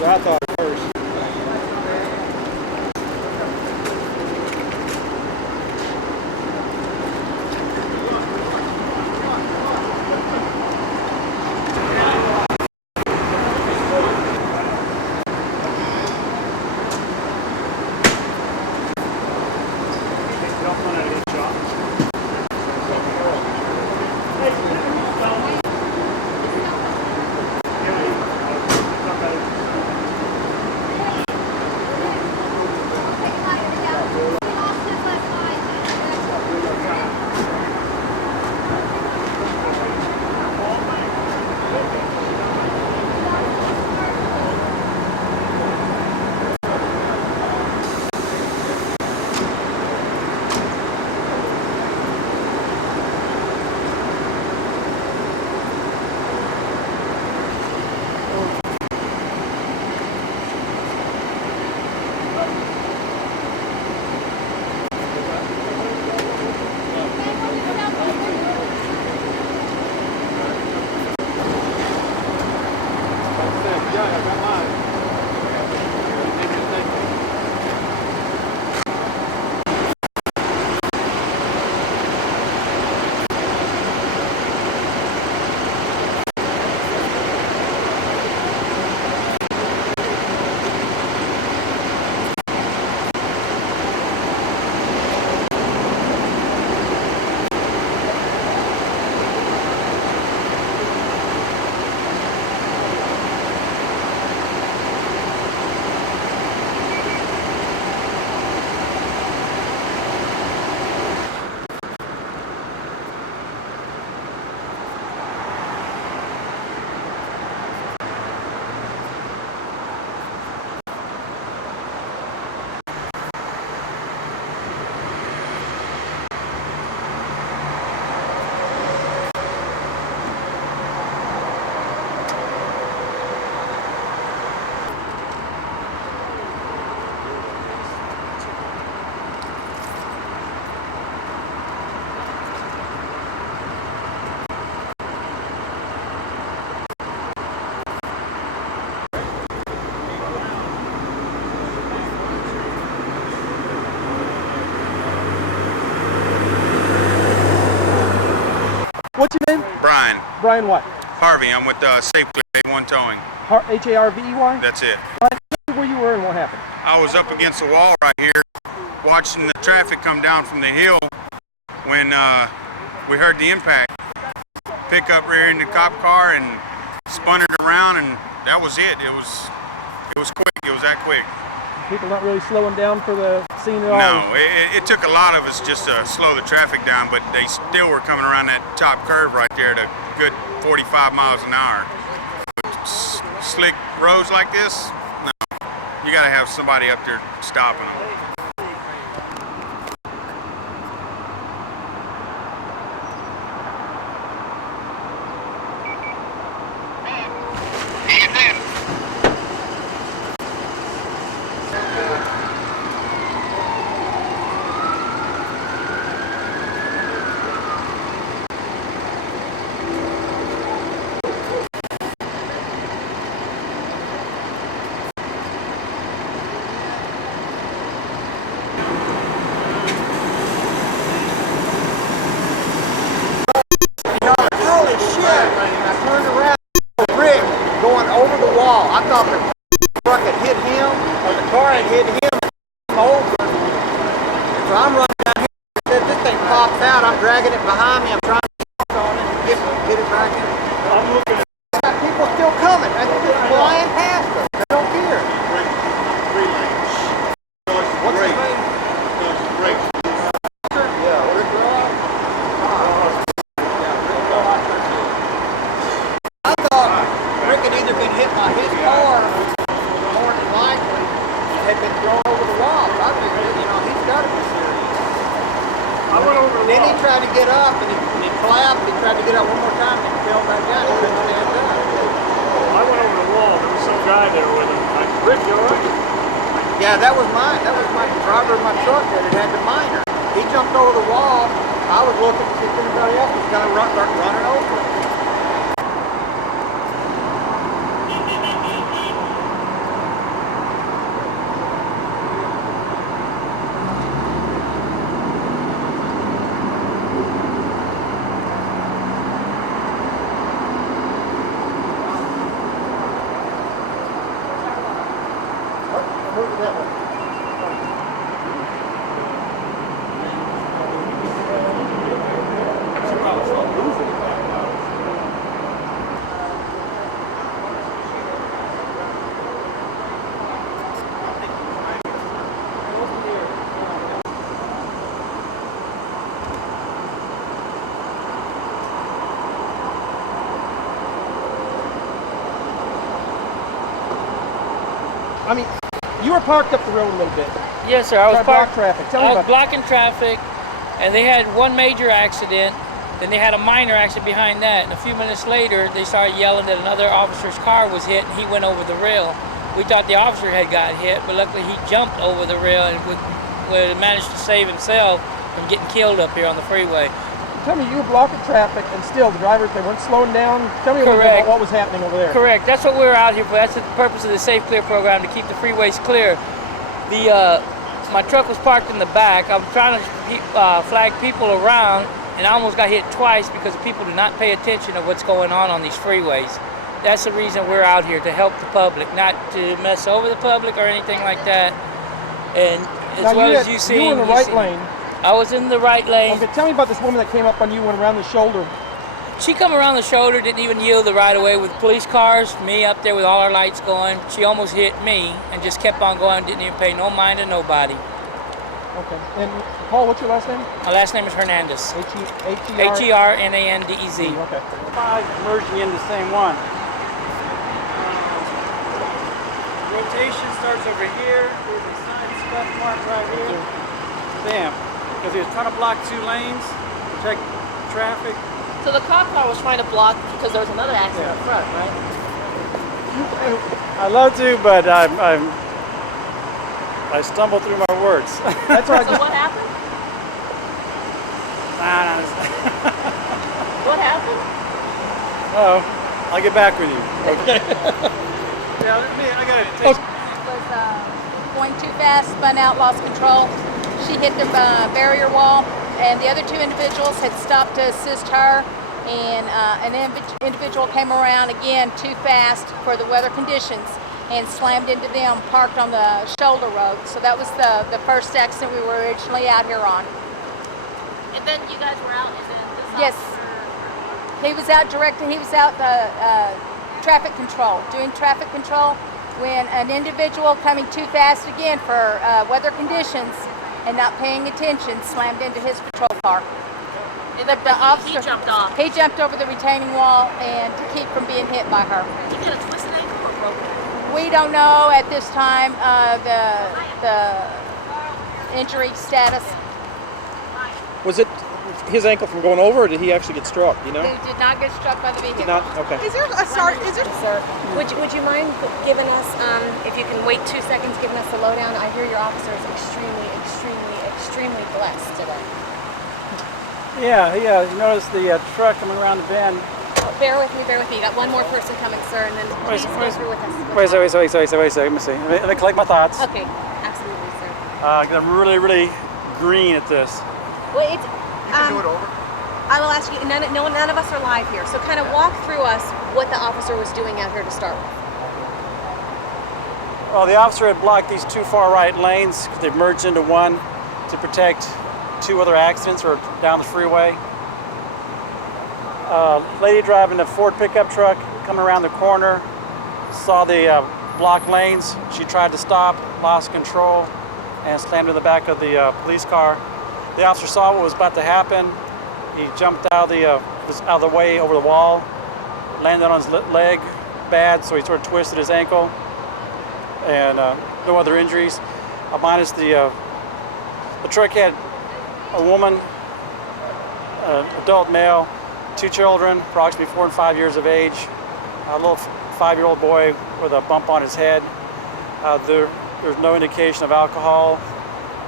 what I thought at first. What's your name? Brian. Brian what? Harvey. I'm with Safely A1 Towing. H-A-R-V-E-Y? That's it. Tell me where you were and what happened. I was up against the wall right here watching the traffic come down from the hill when we heard the impact. Pickup rear-ended the cop car and spun it around, and that was it. It was quick. It was that quick. People not really slowing down for the scene at all? No, it took a lot of us just to slow the traffic down, but they still were coming around that top curve right there at a good 45 miles an hour. With slick roads like this, no, you gotta have somebody up there stopping them. I thought the truck had hit him, or the car had hit him and over. So I'm running down here, this thing pops out, I'm dragging it behind me, I'm trying to get on it and get it back in. I'm looking at people still coming, they're just flying past us, they don't care. What's his name? Yeah, Rick Ross. I thought Rick had either been hit by his car, more than likely, had been thrown over the wall. I figured, he's got to be serious. I went over the wall. Then he tried to get up, and he collapsed. He tried to get up one more time, and he fell back down. He couldn't stand up. I went over the wall. There was some guy there with him. Rick, you all right? Yeah, that was mine. That was my driver of my truck that had the minor. He jumped over the wall. I was looking to see if anybody else was going to start running over him. I mean, you were parked up the road a little bit. Yes, sir. I was Tried to block parked. traffic. Tell me I was about blocking traffic, and they had one major accident. Then they had a minor accident behind that. And a few minutes later, they started yelling that another officer's car was hit, and he went over the rail. We thought the officer had got hit, but luckily he jumped over the rail and would managed to save himself from getting killed up here on the freeway. Tell me, you were blocking traffic, and still the drivers, they weren't slowing down. Tell me a little bit Correct. about what was happening over there. Correct. That's what we're out here for. That's the purpose of the Safe Clear program, to keep the freeways clear. My truck was parked in the back. I'm trying to flag people around, and I almost got hit twice because people do not pay attention to what's going on these freeways. That's the reason we're out here, to help the public, not to mess over the public or anything like that. And as Now, well as you see, you were in the right lane. I was in the right lane. Okay, tell me about this woman that came up on you and went around the shoulder. She come around the shoulder, didn't even yield the right of way with police cars, me up there with all our lights going. She almost hit me and just kept on going, didn't even pay no mind to nobody. Okay. And Paul, what's your last name? My last name is Hernandez. H-E-R? H-E-R-N-A-N-D-E-Z. Okay. 5 merging into the same one. Rotation starts over here. There's a sign scuff mark right here. Bam. Because he was trying to block 2 lanes, protect traffic. So the cop car was trying to block because there was another accident in front, right? I love to, but I stumble through my words. That's all right. So what happened? What happened? Oh, I'll get back with you. Okay. Yeah, I got it. Was going too fast, spun out, lost control. She hit the barrier wall, and the other 2 individuals had stopped to assist her, and an individual came around again too fast for the weather conditions and slammed into them, parked on the shoulder road. So that was the first accident we were originally out here on. And then you guys were out, and then this Yes. officer... He was out directing, he was out traffic control, doing traffic control, when an individual coming too fast again for weather conditions and not paying attention slammed into his patrol car. And The then officer, he jumped off. He jumped over the retaining wall and to keep from being hit by her. Did he get a twisted ankle or broken? We don't know at this time the injury status. Was it his ankle from going over, or did he actually get struck? You know? He did not get struck by the vehicle. Did not? Okay. Is there a sir, would you mind giving us, if you can wait 2 seconds, giving us the lowdown? I hear your officer is extremely blessed today. Yeah, you notice the truck coming around the bend. Bear with me. You got one more person coming, sir, and then please go through with us. Wait a second. Let me see. Let me collect my thoughts. Okay, absolutely, sir. I'm really green at this. Well, it's. You can do it over. I will ask you. None of us are live here, so kind of walk through us what the officer was doing out here to start with. Well, the officer had blocked these 2 far right lanes because they've merged into one to protect 2 other accidents or down the freeway. Lady driving a Ford pickup truck coming around the corner saw the blocked lanes. She tried to stop, lost control, and slammed in the back of the police car. The officer saw what was about to happen. He jumped out of the way over the wall, landed on his leg bad, so he sort of twisted his ankle, and no other injuries. Minus the truck had a woman, an adult male, 2 children, approximately 4 and 5 years of age, a little 5-year-old boy with a bump on his head. There's no indication of alcohol,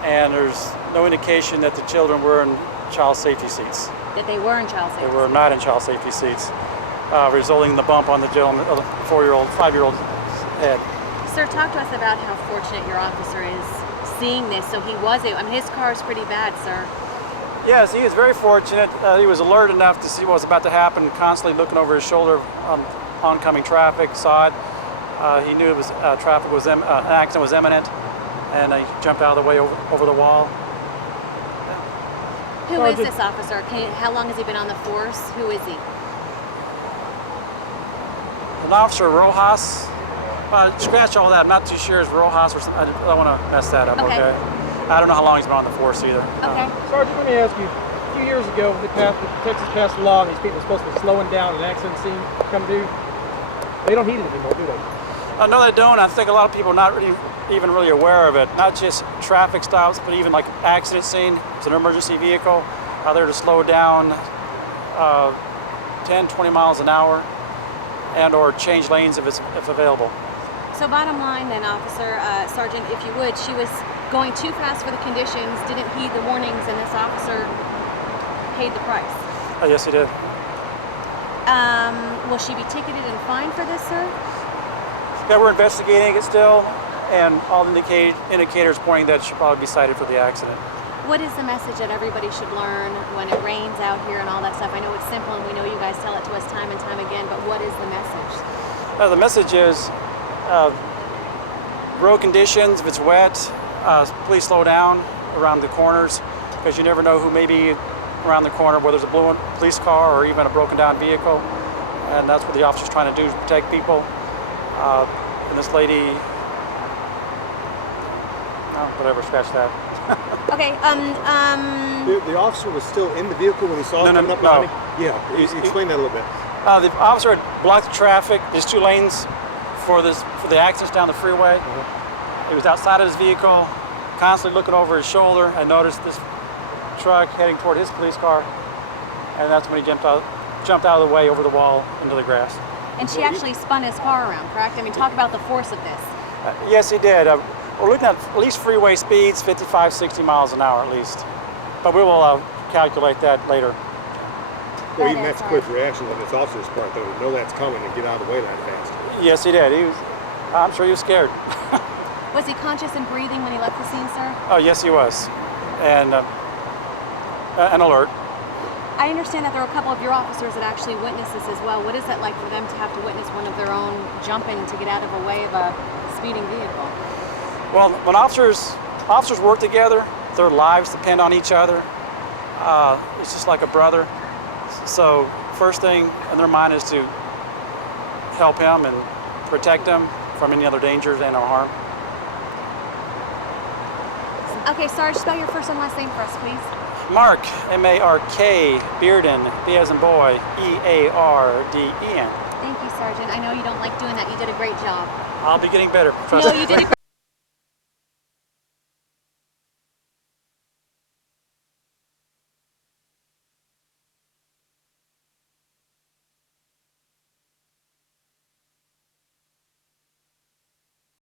and there's no indication that the children were in child safety seats. That they were in child safety. They were not in child safety seats, resulting in the bump on the gentleman, 5-year-old head. Sir, talk to us about how fortunate your officer is seeing this. So he was able, his car is pretty bad, sir. Yes, he is very fortunate. He was alert enough to see what was about to happen, constantly looking over his shoulder on oncoming traffic, saw it. He knew it was an accident was imminent. and I jumped out of the way over the wall. Who is this officer? How long has he been on the force? Who is he? An officer, Rojas. Scratch all that. I'm not too sure it's Rojas or something. I don't want to mess that up, Okay. okay? I don't know how long he's been on the force either. Okay. Sergeant, let me ask you. A few years ago, Texas passed a law, and these people are supposed to be slowing down an accident scene come due. They don't heed it anymore, do they? No, they don't. I think a lot of people are not even really aware of it. Not just traffic stops, but even like accident scene. It's an emergency vehicle. How they're to slow down 10, 20 miles an hour, and or change lanes if available. So bottom line then, Officer, Sergeant, if you would, she was going too fast for the conditions, didn't heed the warnings, and this officer paid the price. Yes, he did. Will she be ticketed and fined for this, sir? Yeah, we're investigating it still, and all indicators pointing that she'll probably be cited for the accident. What is the message that everybody should learn when it rains out here and all that stuff? I know it's simple, and we know you guys tell it to us time and time again, but what is the message? The message is road conditions, if it's wet, please slow down around the corners, because you never know who may be around the corner, whether it's a blown police car or even a broken down vehicle. And that's what the officer's trying to do, is protect people. And this lady, whatever, scratch that. Okay, The officer was still in the vehicle when he saw it coming up behind him? Yeah, explain that a little bit. The officer had blocked the traffic. There's 2 lanes for the accidents down the freeway. He was outside of his vehicle, constantly looking over his shoulder, and noticed this truck heading toward his police car, and that's when he jumped out of the way over the wall into the grass. and she actually spun his car around, correct? I mean, talk about the force of this. Yes, he did. We're looking at least freeway speeds, 55, 60 miles an hour at least. But we will calculate that later. Well, even that's a quick reaction on this officer's part, though, to know that's coming and get out of the way that fast. Yes, he did. I'm sure he was scared. Was he conscious and breathing when he left the scene, sir? Oh, yes, he was. And alert. I understand that there are a couple of your officers that actually witnessed this as well. What is that like for them to have to witness one of their own jumping to get out of a way of a speeding vehicle? Well, when officers work together, their lives depend on each other. It's just like a brother. So first thing in their mind is to help him and protect him from any other dangers and or harm. Okay, Sarge, spell your first and last name for us, please. Mark, M-A-R-K, Bearden, B as in boy, E-A-R-D-E-N. Thank you, Sergeant. I know you don't like doing that. You did a great job. I'll be getting better. No, you did a